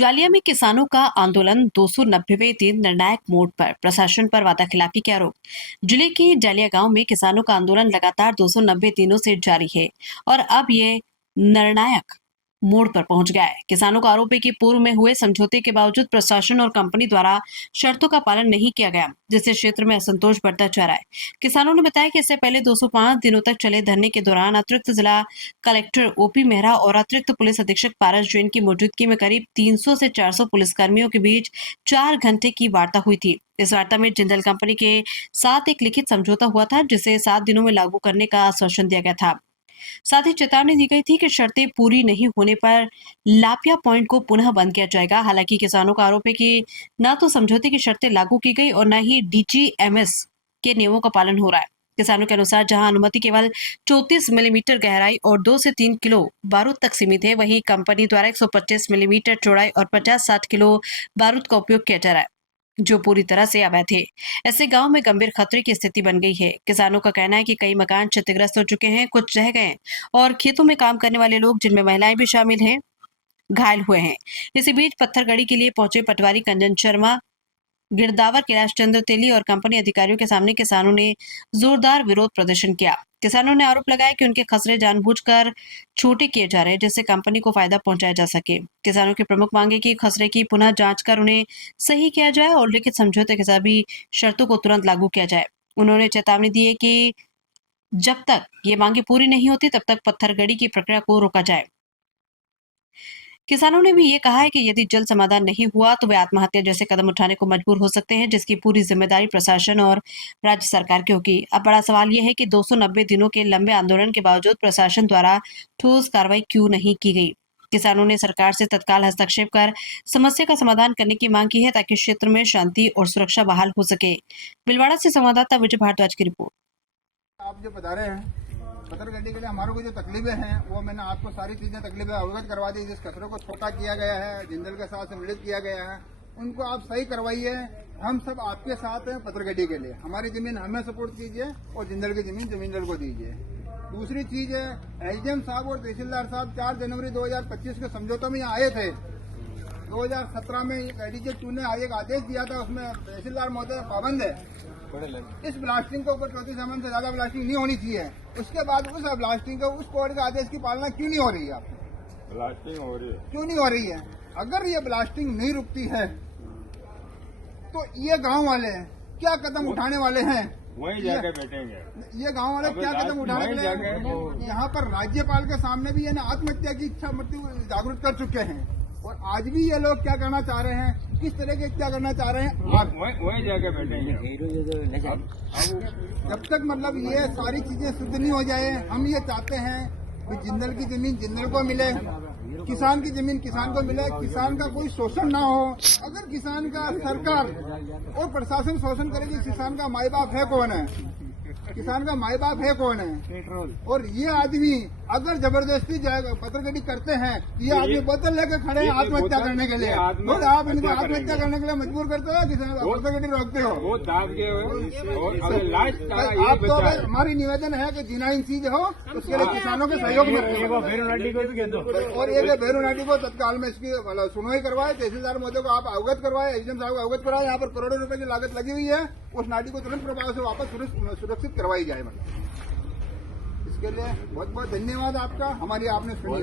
जालिया में किसानों का आंदोलन 290वें दिन निर्णायक मोड़ पर, प्रशासन पर वादाखिलाफी के आरोप। जिले के जालिया गांव में किसानों का आंदोलन लगातार 290 दिनों से जारी है और अब ये निर्णायक मोड़ पर पहुंच गया है। किसानों का आरोप है कि पूर्व में हुए समझौते के बावजूद प्रशासन और कंपनी द्वारा शर्तों का पालन नहीं किया गया, जिससे क्षेत्र में असंतोष बढ़ता जा रहा है। किसानों ने बताया कि इससे पहले 205 दिनों तक चले धरने के दौरान अतिरिक्त जिला कलेक्टर ओपी मेहरा और अतिरिक्त पुलिस अधीक्षक पारस जैन की मौजूदगी में करीब 300 से 400 पुलिसकर्मियों के बीच 4 घंटे की वार्ता हुई थी। इस वार्ता में जिंदल कंपनी के साथ एक लिखित समझौता हुआ था, जिसे 7 दिनों में लागू करने का आश्वासन दिया गया था। साथ ही चेतावनी दी गई थी कि शर्तें पूरी नहीं होने पर लापिया पॉइंट को पुनः बंद किया जाएगा। हालांकि किसानों का आरोप है कि न तो समझौते की शर्तें लागू की गई और न ही डीजीएमएस के नियमों का पालन हो रहा है। किसानों के अनुसार जहां अनुमति केवल 34 मिलीमीटर गहराई और 2 से 3 किलो बारूद तक सीमित है, वहीं कंपनी द्वारा 125 मिलीमीटर चौड़ाई और 50-60 किलो बारूद का उपयोग किया जा रहा है, जो पूरी तरह से अवैध है। ऐसे गांव में गंभीर खतरे की स्थिति बन गई है। किसानों का कहना है कि कई मकान क्षतिग्रस्त हो चुके हैं, कुछ रह गए हैं और खेतों में काम करने वाले लोग, जिनमें महिलाएं भी शामिल हैं, घायल हुए हैं। इसी बीच पत्थरगड़ी के लिए पहुंचे पटवारी कंचन शर्मा, गिरदावर कैलाश चंद्र तेली और कंपनी अधिकारियों के सामने किसानों ने जोरदार विरोध प्रदर्शन किया। किसानों ने आरोप लगाया कि उनके खसरे जानबूझकर छोटे किए जा रहे हैं, जिससे कंपनी को फायदा पहुंचाया जा सके। किसानों की प्रमुख मांग है कि खसरे की पुनः जांच कर उन्हें सही किया जाए और लिखित समझौते के सभी शर्तों को तुरंत लागू किया जाए। उन्होंने चेतावनी दी है कि जब तक ये मांगे पूरी नहीं होती, तब तक पत्थरगड़ी की प्रक्रिया को रोका जाए। किसानों ने भी ये कहा है कि यदि जल्द समाधान नहीं हुआ तो वे आत्महत्या जैसे कदम उठाने को मजबूर हो सकते हैं, जिसकी पूरी जिम्मेदारी प्रशासन और राज्य सरकार की होगी। अब बड़ा सवाल यह है कि 290 दिनों के लंबे आंदोलन के बावजूद प्रशासन द्वारा ठोस कार्रवाई क्यों नहीं की गई। किसानों ने सरकार से तत्काल हस्तक्षेप कर समस्या का समाधान करने की मांग की है, ताकि क्षेत्र में शांति और सुरक्षा बहाल हो सके। भीलवाड़ा से संवाददाता विजय भारद्वाज की रिपोर्ट। आप जो बता रहे हैं पत्थरगड़ी के लिए हमारे को जो तकलीफें हैं वो मैंने आपको सारी चीजें तकलीफें अवगत करवा दी। जिस कचरे को छोटा किया गया है, जिंदल के साथ सम्मिलित किया गया है, उनको आप सही करवाइए। हम सब आपके साथ हैं पत्थरगड़ी के लिए। हमारी जमीन हमें सपोर्ट कीजिए और जिंदल की जमीन जमींदार को दीजिए। दूसरी चीज है, एसडीएम साहब और तहसीलदार साहब 4 जनवरी 2025 के समझौते में यहाँ आए थे। 2017 में एडीजे 2 ने एक आदेश दिया था, उसमें तहसीलदार महोदय पाबंद है इस ब्लास्टिंग के ऊपर 34 mm से ज्यादा ब्लास्टिंग नहीं होनी चाहिए। उसके बाद उस ब्लास्टिंग का उस कोर्ट के आदेश की पालना क्यों नहीं हो रही है? ब्लास्टिंग हो रही है, क्यों नहीं हो रही है? अगर ये ब्लास्टिंग नहीं रुकती है तो ये गांव वाले क्या कदम उठाने वाले हैं? वहीं जाके बैठेंगे। ये गांव वाले क्या कदम उठाने वाले? यहाँ पर राज्यपाल के सामने भी ये आत्महत्या की इच्छा मृत्यु जागरूक कर चुके हैं और आज भी ये लोग क्या करना चाह रहे हैं, किस तरह के क्या करना चाह रहे हैं, वहीं जाके बैठेंगे। जब तक मतलब ये सारी चीजें शुद्ध नहीं हो जाए। हम ये चाहते हैं कि जिंदल की जमीन जिंदल को मिले, किसान की जमीन किसान को मिले, किसान का कोई शोषण ना हो। अगर किसान का सरकार और प्रशासन शोषण करेगी, किसान का माई बाप है कौन है? किसान का माई बाप है कौन है? और ये आदमी अगर जबरदस्ती पत्थरगड़ी करते हैं, ये आदमी बोतल लेकर खड़े हैं आत्महत्या करने के लिए, और आप इनको आत्महत्या करने के लिए मजबूर करते हो, किसान पत्थरगड़ी रोकते हो। वो दाब गए हो। आप तो हमारी निवेदन है कि जिनाइन चीज हो उसके लिए किसानों के सहयोग में और एक भैरू नाटी को तत्काल में इसकी सुनवाई करवाए, तहसीलदार महोदय को आप अवगत करवाए, एसडीएम साहब को अवगत करवाए। यहाँ पर करोड़ों रुपए की लागत लगी हुई है, उस नाटी को तुरंत प्रभाव से वापस सुरक्षित करवाई जाए। मतलब इसके लिए बहुत बहुत धन्यवाद आपका, हमारी आपने सुनी।